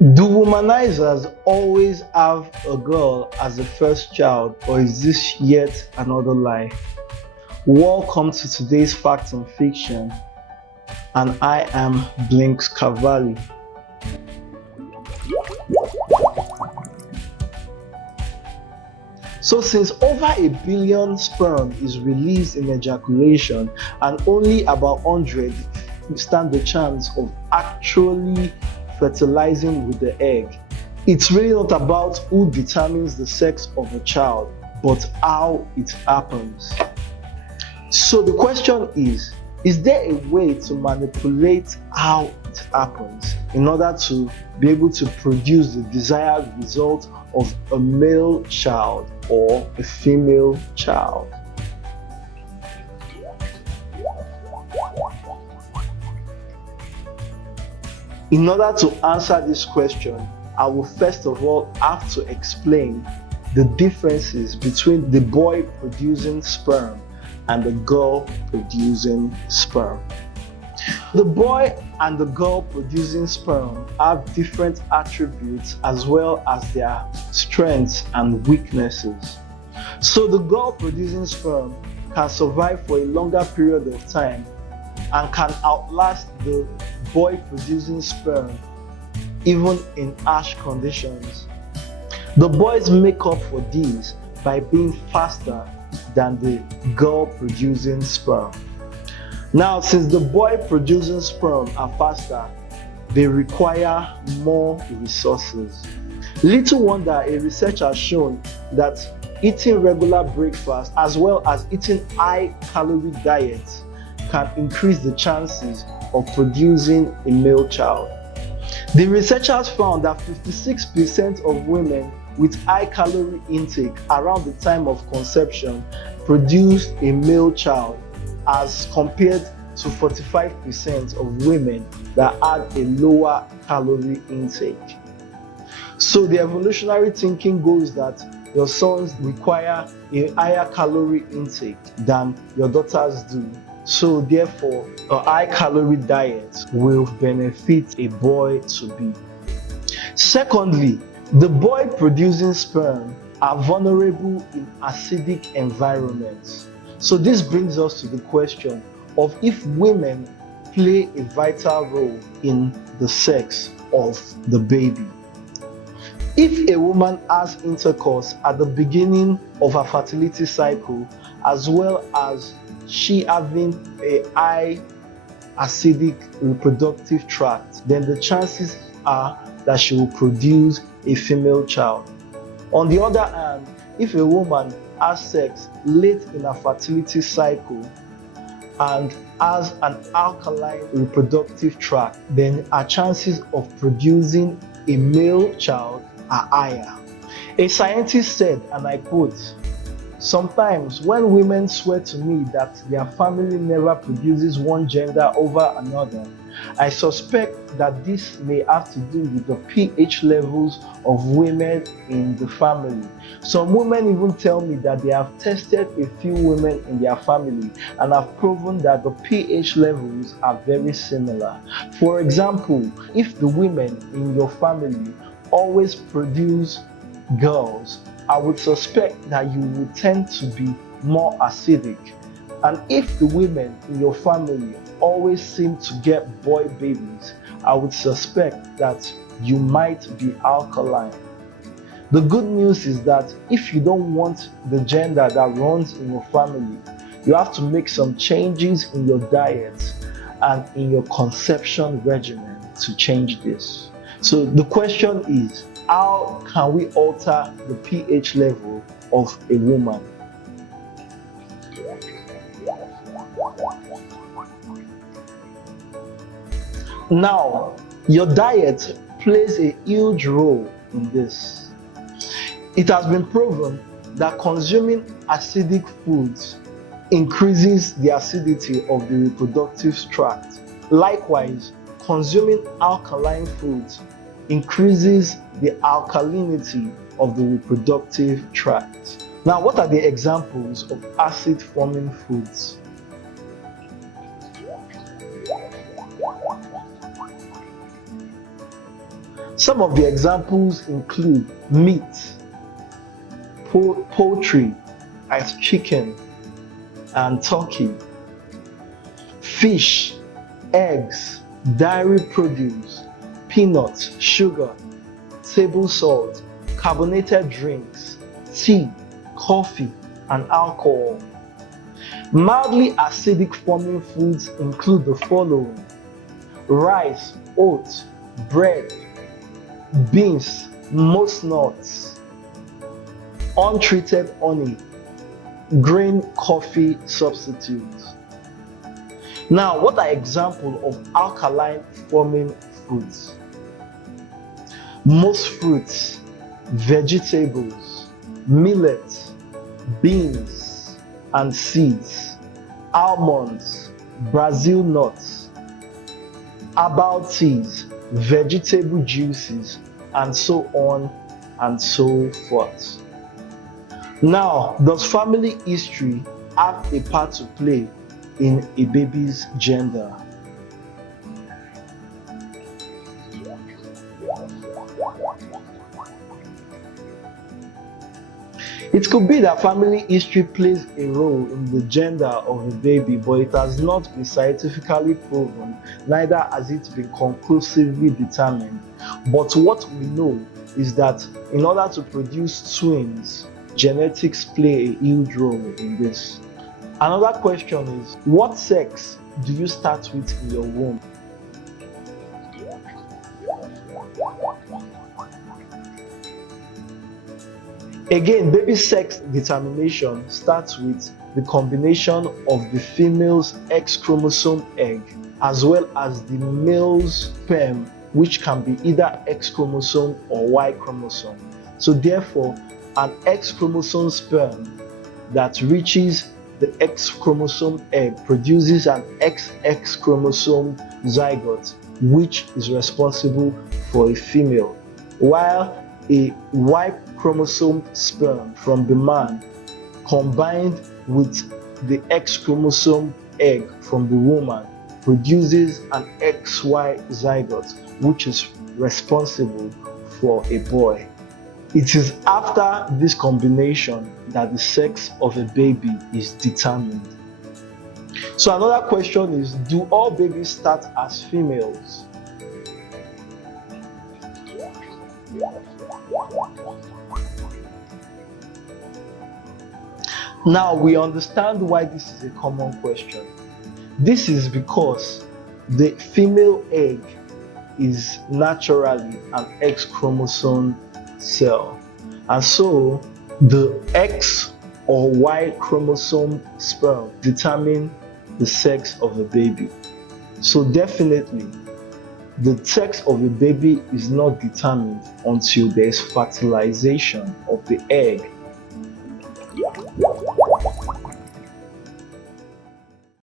Do womanizers always have a girl as the first child, or is this yet another lie? Welcome to today's Facts and Fiction, and I am Blinks Cavalli. So, since over 1 billion sperm is released in ejaculation and only about 100 stand the chance of actually fertilizing with the egg, it's really not about who determines the sex of a child, but how it happens. So the question is there a way to manipulate how it happens in order to be able to produce the desired result of a male child or a female child? In order to answer this question, I will first of all have to explain the differences between the boy producing sperm and the girl producing sperm. The boy and the girl producing sperm have different attributes as well as their strengths and weaknesses. So the girl producing sperm can survive for a longer period of time and can outlast the boy producing sperm even in harsh conditions. The boys make up for this by being faster than the girl producing sperm. Now, since the boy producing sperm are faster, they require more resources. Little wonder a research has shown that eating regular breakfast as well as eating high calorie diets can increase the chances of producing a male child. The researchers found that 56% of women with high calorie intake around the time of conception produced a male child, as compared to 45% of women that had a lower calorie intake. So the evolutionary thinking goes that your sons require a higher calorie intake than your daughters do. So therefore, a high calorie diet will benefit a boy to be. Secondly, the boy producing sperm are vulnerable in acidic environments. So this brings us to the question of if women play a vital role in the sex of the baby. If a woman has intercourse at the beginning of her fertility cycle, as well as she having a high acidic reproductive tract, then the chances are that she will produce a female child. On the other hand, if a woman has sex late in her fertility cycle and has an alkaline reproductive tract, then her chances of producing a male child are higher. A scientist said, and I quote, "Sometimes when women swear to me that their family never produces one gender over another, I suspect that this may have to do with the pH levels of women in the family. Some women even tell me that they have tested a few women in their family and have proven that the pH levels are very similar. For example, if the women in your family always produce girls, I would suspect that you would tend to be more acidic. And if the women in your family always seem to get boy babies, I would suspect that you might be alkaline." The good news is that if you don't want the gender that runs in your family, you have to make some changes in your diet and in your conception regimen to change this. So the question is, how can we alter the pH level of a woman? Now, your diet plays a huge role in this. It has been proven that consuming acidic foods increases the acidity of the reproductive tract. Likewise, consuming alkaline foods increases the alkalinity of the reproductive tract. Now, what are the examples of acid-forming foods? Some of the examples include meat, poultry, as chicken and turkey, fish, eggs, dairy produce, peanuts, sugar, table salt, carbonated drinks, tea, coffee, and alcohol. Mildly acidic forming foods include the following: rice, oats, bread, beans, most nuts, untreated honey, grain coffee substitutes. Now, what are examples of alkaline forming foods? Most fruits, vegetables, millet, beans and seeds, almonds, Brazil nuts, herbal teas, vegetable juices, and so on and so forth. Now, does family history have a part to play in a baby's gender? It could be that family history plays a role in the gender of a baby, but it has not been scientifically proven, neither has it been conclusively determined. But what we know is that in order to produce twins, genetics play a huge role in this. Another question is, what sex do you start with in your womb? Again, baby sex determination starts with the combination of the female's X chromosome egg as well as the male's sperm, which can be either X chromosome or Y chromosome. So therefore, an X chromosome sperm that reaches the X chromosome egg produces an XX chromosome zygote, which is responsible for a female, while a Y chromosome sperm from the man combined with the X chromosome egg from the woman produces an XY zygote, which is responsible for a boy. It is after this combination that the sex of a baby is determined. So another question is, do all babies start as females? Now we understand why this is a common question. This is because the female egg is naturally an X chromosome cell, and so the X or Y chromosome sperm determine the sex of the baby. So definitely the sex of a baby is not determined until there is fertilization of the egg.